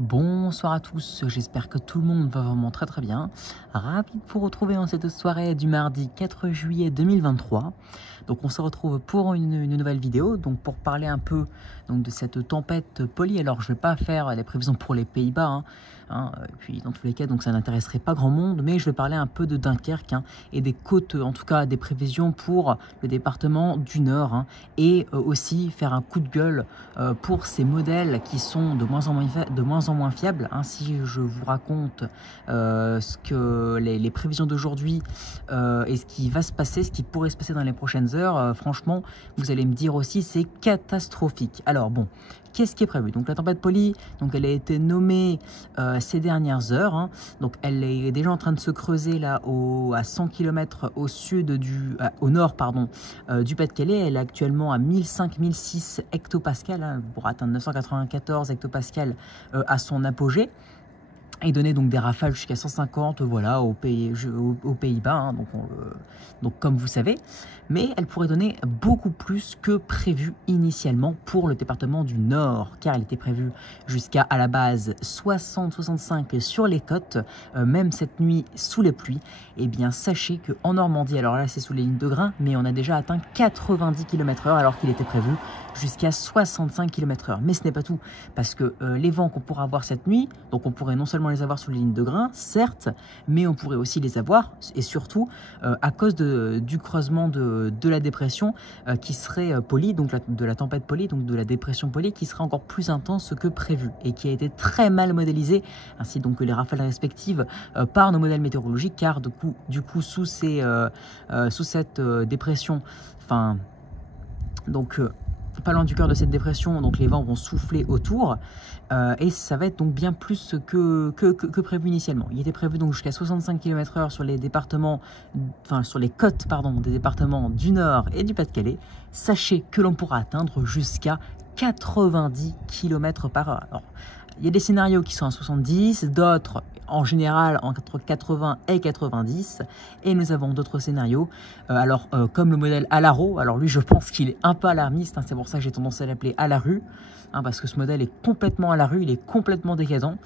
Bonsoir à tous, j'espère que tout le monde va vraiment très bien. Ravi de vous retrouver en cette soirée du mardi 4 juillet 2023. Donc on se retrouve pour une nouvelle vidéo, donc pour parler un peu de cette tempête Polly. Alors je ne vais pas faire les prévisions pour les Pays-Bas, et puis dans tous les cas donc ça n'intéresserait pas grand monde, mais je vais parler un peu de Dunkerque et des côtes, en tout cas des prévisions pour le département du Nord, et aussi faire un coup de gueule pour ces modèles qui sont de moins en moins fiables. Si je vous raconte ce que les prévisions d'aujourd'hui et ce qui va se passer, ce qui pourrait se passer dans les prochaines heures, franchement, vous allez me dire aussi, c'est catastrophique. Alors bon, qu'est-ce qui est prévu? Donc la tempête Polly, donc elle a été nommée ces dernières heures, donc elle est déjà en train de se creuser là à 100 km au nord du Pas-de-Calais. Elle est actuellement à 1005-1006 hectopascales, pour atteindre 994 hectopascales à son apogée, et donner donc des rafales jusqu'à 150 voilà, aux Pays-Bas, donc comme vous savez, mais elle pourrait donner beaucoup plus que prévu initialement pour le département du Nord, car elle était prévue jusqu'à à la base 60-65 sur les côtes, même cette nuit sous les pluies. Et bien sachez qu'en Normandie, alors là c'est sous les lignes de grain, mais on a déjà atteint 90 km/h alors qu'il était prévu jusqu'à 65 km/h. Mais ce n'est pas tout, parce que les vents qu'on pourra avoir cette nuit, donc on pourrait non seulement les avoir sous les lignes de grain, certes, mais on pourrait aussi les avoir, et surtout à cause du creusement de la dépression qui serait Polly, donc de la tempête Polly, donc de la dépression Polly, qui serait encore plus intense que prévu et qui a été très mal modélisée, ainsi donc que les rafales respectives par nos modèles météorologiques, car du coup sous cette dépression, pas loin du cœur de cette dépression, donc les vents vont souffler autour, et ça va être donc bien plus que prévu initialement. Il était prévu donc jusqu'à 65 km/h sur les départements, sur les côtes des départements du Nord et du Pas-de-Calais. Sachez que l'on pourra atteindre jusqu'à 90 km/h. Alors, il y a des scénarios qui sont à 70, d'autres en général entre 80 et 90, et nous avons d'autres scénarios, comme le modèle Alaro. Alors lui, je pense qu'il est un peu alarmiste, c'est pour ça que j'ai tendance à l'appeler à la rue, parce que ce modèle est complètement à la rue, il est complètement décadent,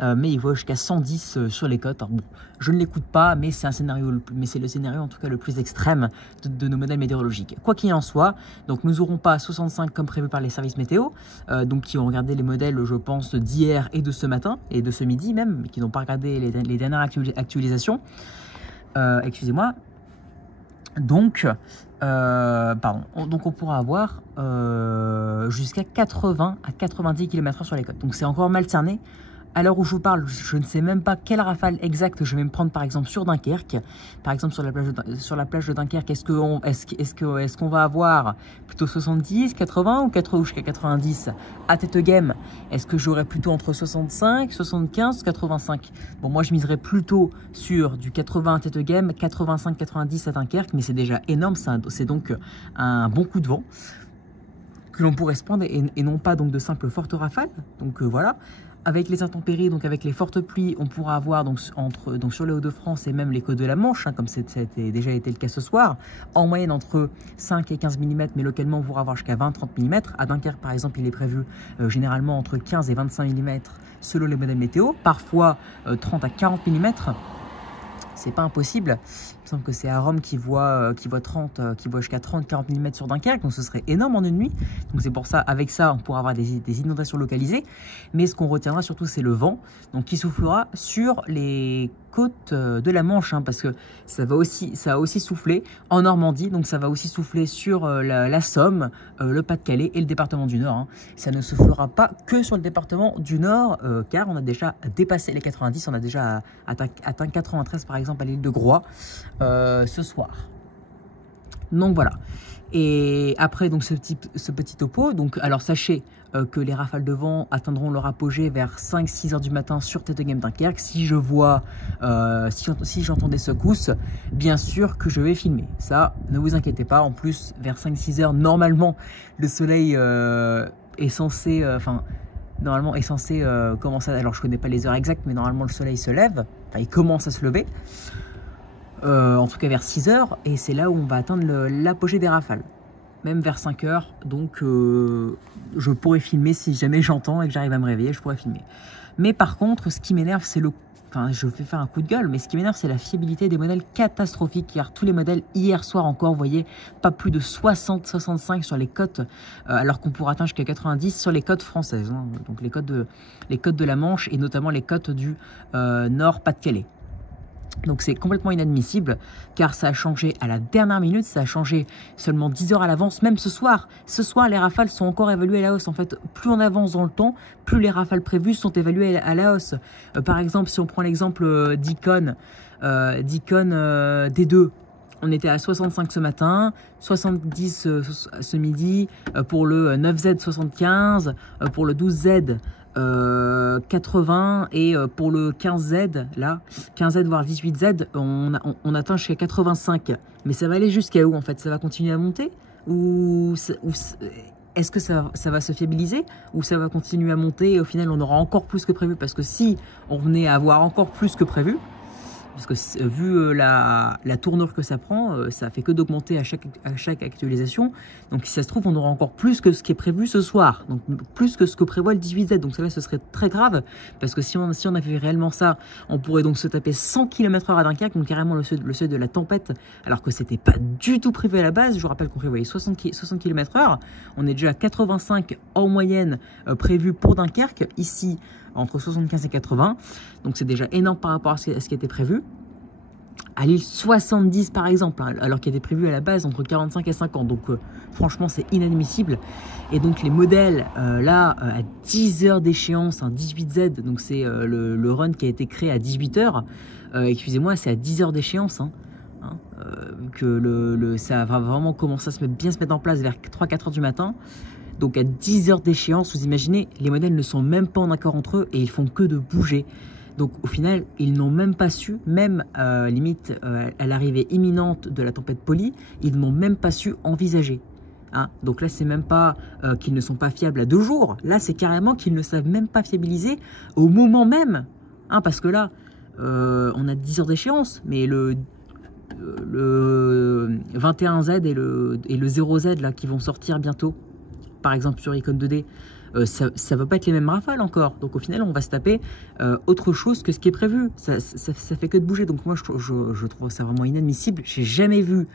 mais il va jusqu'à 110 sur les côtes. Bon, je ne l'écoute pas, mais c'est le scénario en tout cas le plus extrême de nos modèles météorologiques. Quoi qu'il en soit, donc nous n'aurons pas 65 comme prévu par les services météo, donc qui ont regardé les modèles, je pense, d'hier et de ce matin, et de ce midi même, mais qui n'ont pas regardé les dernières actualisations. Excusez-moi. Donc, donc on pourra avoir jusqu'à 80 à 90 km/h sur les côtes. Donc c'est encore mal cerné. À l'heure où je vous parle, je ne sais même pas quelle rafale exacte je vais me prendre, par exemple sur Dunkerque. Par exemple sur la plage de Dunkerque, est-ce qu'on va avoir plutôt 70, 80 ou jusqu'à 90 à tête game? Est-ce que j'aurai plutôt entre 65, 75, 85? Bon, moi je miserais plutôt sur du 80 à tête game, 85, 90 à Dunkerque, mais c'est déjà énorme, c'est donc un bon coup de vent que l'on pourrait se prendre, et non pas donc de simples fortes rafales. Donc voilà. Avec les intempéries, donc avec les fortes pluies, on pourra avoir donc sur les Hauts-de-France et même les côtes de la Manche, comme ça a déjà été le cas ce soir, en moyenne entre 5 et 15 mm, mais localement on pourra avoir jusqu'à 20-30 mm. À Dunkerque par exemple, il est prévu généralement entre 15 et 25 mm selon les modèles météo, parfois 30 à 40 mm. C'est pas impossible. Il me semble que c'est à Rome qui voit jusqu'à 30-40 mm sur Dunkerque, donc ce serait énorme en une nuit. Donc c'est pour ça, avec ça, on pourra avoir des inondations localisées. Mais ce qu'on retiendra surtout, c'est le vent, donc qui soufflera sur les côtes de la Manche, parce que ça a aussi soufflé en Normandie, donc ça va aussi souffler sur la Somme, le Pas-de-Calais et le département du Nord. Ça ne soufflera pas que sur le département du Nord, car on a déjà dépassé les 90, on a déjà atteint 93 par exemple à l'île de Groix ce soir. Donc voilà. Et après donc ce petit topo, donc alors sachez que les rafales de vent atteindront leur apogée vers 5-6 heures du matin sur Tête Game Dunkerque. Si je vois, si j'entends des secousses, bien sûr que je vais filmer. Ça, ne vous inquiétez pas. En plus, vers 5-6 heures, normalement, le soleil est censé, commencer. Alors je connais pas les heures exactes, mais normalement le soleil se lève. Enfin, il commence à se lever. En tout cas vers 6 heures, et c'est là où on va atteindre l'apogée des rafales. même vers 5 heures. Donc, je pourrais filmer si jamais j'entends et que j'arrive à me réveiller, je pourrais filmer. Mais par contre, ce qui m'énerve, c'est le... Enfin, je vais faire un coup de gueule, mais ce qui m'énerve, c'est la fiabilité des modèles catastrophiques. Car tous les modèles, hier soir encore, vous voyez, pas plus de 60-65 sur les côtes, alors qu'on pourrait atteindre jusqu'à 90 sur les côtes françaises. Hein, donc les côtes de la Manche et notamment les côtes du Nord Pas-de-Calais. Donc c'est complètement inadmissible car ça a changé à la dernière minute, ça a changé seulement 10 heures à l'avance, même ce soir. Ce soir, les rafales sont encore évaluées à la hausse. En fait, plus on avance dans le temps, plus les rafales prévues sont évaluées à la hausse. Par exemple, si on prend l'exemple d'Icon D2, on était à 65 ce matin, 70 ce midi, pour le 9Z 75, pour le 12Z 80 et pour le 15Z, là, 15Z voire 18Z, on atteint jusqu'à 85. Mais ça va aller jusqu'à où en fait? Ça va continuer à monter? Ou est-ce que ça va se fiabiliser? Ou ça va continuer à monter et au final on aura encore plus que prévu? Parce que si on venait à avoir encore plus que prévu, parce que vu la tournure que ça prend, ça fait que d'augmenter à chaque actualisation. Donc si ça se trouve, on aura encore plus que ce qui est prévu ce soir. Donc plus que ce que prévoit le 18Z. Donc ça, ce serait très grave. Parce que si on a fait réellement ça, on pourrait donc se taper 100 km/h à Dunkerque, donc carrément le seuil de la tempête, alors que c'était pas du tout prévu à la base. Je vous rappelle qu'on prévoyait 60 km/h. On est déjà à 85 en moyenne prévu pour Dunkerque. Ici, entre 75 et 80, donc c'est déjà énorme par rapport à ce qui était prévu. À Lille, 70 par exemple, alors qu'il était prévu à la base entre 45 et 50, donc franchement c'est inadmissible. Et donc les modèles, là, à 10 heures d'échéance, un 18Z, donc c'est le run qui a été créé à 18 heures, excusez-moi, c'est à 10 heures d'échéance, que ça va vraiment commencer à bien se mettre en place vers 3-4 heures du matin. Donc à 10 heures d'échéance, vous imaginez, les modèles ne sont même pas en accord entre eux et ils font que de bouger. Donc au final, ils n'ont même pas su, même limite à l'arrivée imminente de la tempête Polly, ils n'ont même pas su envisager. Hein. Donc là, c'est même pas qu'ils ne sont pas fiables à 2 jours. Là, c'est carrément qu'ils ne savent même pas fiabiliser au moment même. Hein, parce que là, on a 10 heures d'échéance, mais le 21Z et le 0Z là, qui vont sortir bientôt, par exemple sur Icon 2D, ça ne va pas être les mêmes rafales encore. Donc au final, on va se taper autre chose que ce qui est prévu. Ça fait que de bouger. Donc moi, je trouve ça vraiment inadmissible. J'ai jamais vu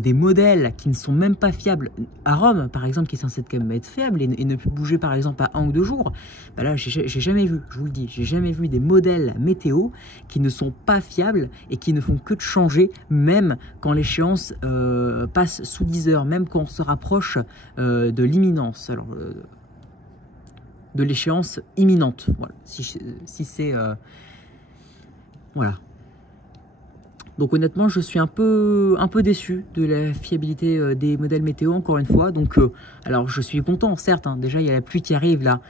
des modèles qui ne sont même pas fiables. À Rome, par exemple, qui est censé quand même être fiable et ne plus bouger, par exemple, à 1 ou 2 jours. Bah là, j'ai jamais vu, je vous le dis, j'ai jamais vu des modèles météo qui ne sont pas fiables et qui ne font que de changer, même quand l'échéance passe sous 10 heures, même quand on se rapproche de l'imminence. Alors, de l'échéance imminente. Voilà. Si c'est... voilà. Donc honnêtement, je suis un peu déçu de la fiabilité des modèles météo, encore une fois. Donc, alors je suis content, certes. Hein, déjà, il y a la pluie qui arrive là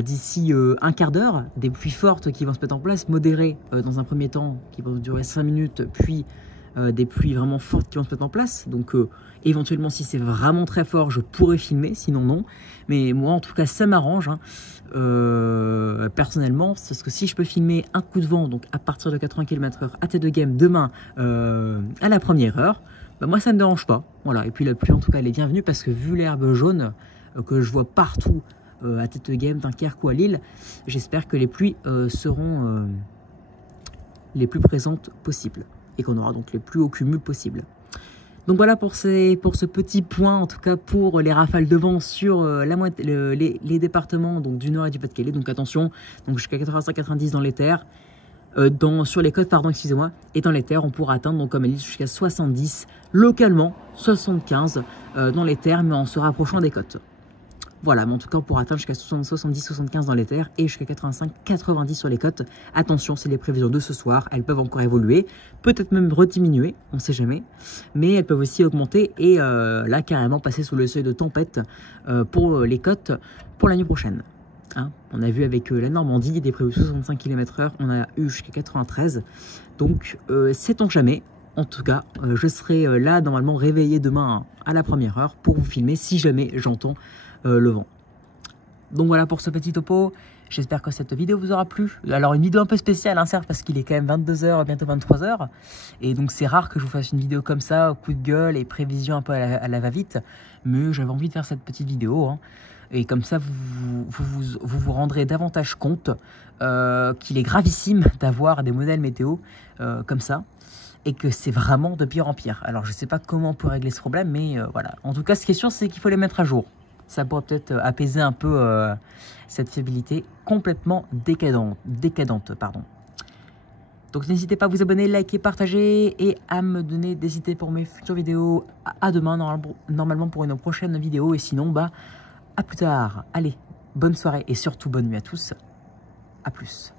d'ici un quart d'heure. Des pluies fortes qui vont se mettre en place, modérées dans un premier temps, qui vont durer 5 minutes, puis des pluies vraiment fortes qui vont se mettre en place. Donc éventuellement, si c'est vraiment très fort, je pourrais filmer, sinon non. Mais moi, en tout cas, ça m'arrange. Hein. Personnellement, parce que si je peux filmer un coup de vent, donc à partir de 80 km/h à tête de game demain à la première heure, bah moi ça ne me dérange pas. Voilà. Et puis la pluie en tout cas elle est bienvenue parce que vu l'herbe jaune que je vois partout à tête de game, Dunkerque ou à Lille, j'espère que les pluies seront les plus présentes possibles et qu'on aura donc les plus hauts cumuls possibles. Donc voilà pour ce petit point, en tout cas pour les rafales de vent sur les départements donc, du Nord et du Pas-de-Calais. Donc attention, jusqu'à 85-90 dans les terres, sur les côtes, pardon, excusez-moi, et dans les terres, on pourra atteindre, donc, comme elle dit, jusqu'à 70, localement 75 dans les terres, mais en se rapprochant des côtes. Voilà, mais en tout cas, on pourra atteindre jusqu'à 70-75 dans les terres et jusqu'à 85-90 sur les côtes. Attention, c'est les prévisions de ce soir, elles peuvent encore évoluer, peut-être même rediminuer, on ne sait jamais, mais elles peuvent aussi augmenter et là, carrément passer sous le seuil de tempête pour les côtes pour l'année prochaine. Hein, on a vu avec la Normandie, des prévus 65 km/h, on a eu jusqu'à 93, donc sait-on jamais. En tout cas, je serai là, normalement, réveillé demain à la première heure pour vous filmer si jamais j'entends le vent. Donc voilà pour ce petit topo. J'espère que cette vidéo vous aura plu. Alors une vidéo un peu spéciale, hein, certes, parce qu'il est quand même 22 h, bientôt 23 h. Et donc c'est rare que je vous fasse une vidéo comme ça, au coup de gueule et prévision un peu à la va-vite. Mais j'avais envie de faire cette petite vidéo. Hein. Et comme ça, vous rendrez davantage compte qu'il est gravissime d'avoir des modèles météo comme ça. Et que c'est vraiment de pire en pire. Alors je ne sais pas comment on peut régler ce problème, mais voilà. En tout cas, ce qui est sûr, c'est qu'il faut les mettre à jour. Ça pourrait peut-être apaiser un peu cette fébrilité complètement décadente. Pardon. Donc n'hésitez pas à vous abonner, liker, partager et à me donner des idées pour mes futures vidéos. À demain, normalement pour une prochaine vidéo. Et sinon, bah, à plus tard. Allez, bonne soirée et surtout bonne nuit à tous. À plus.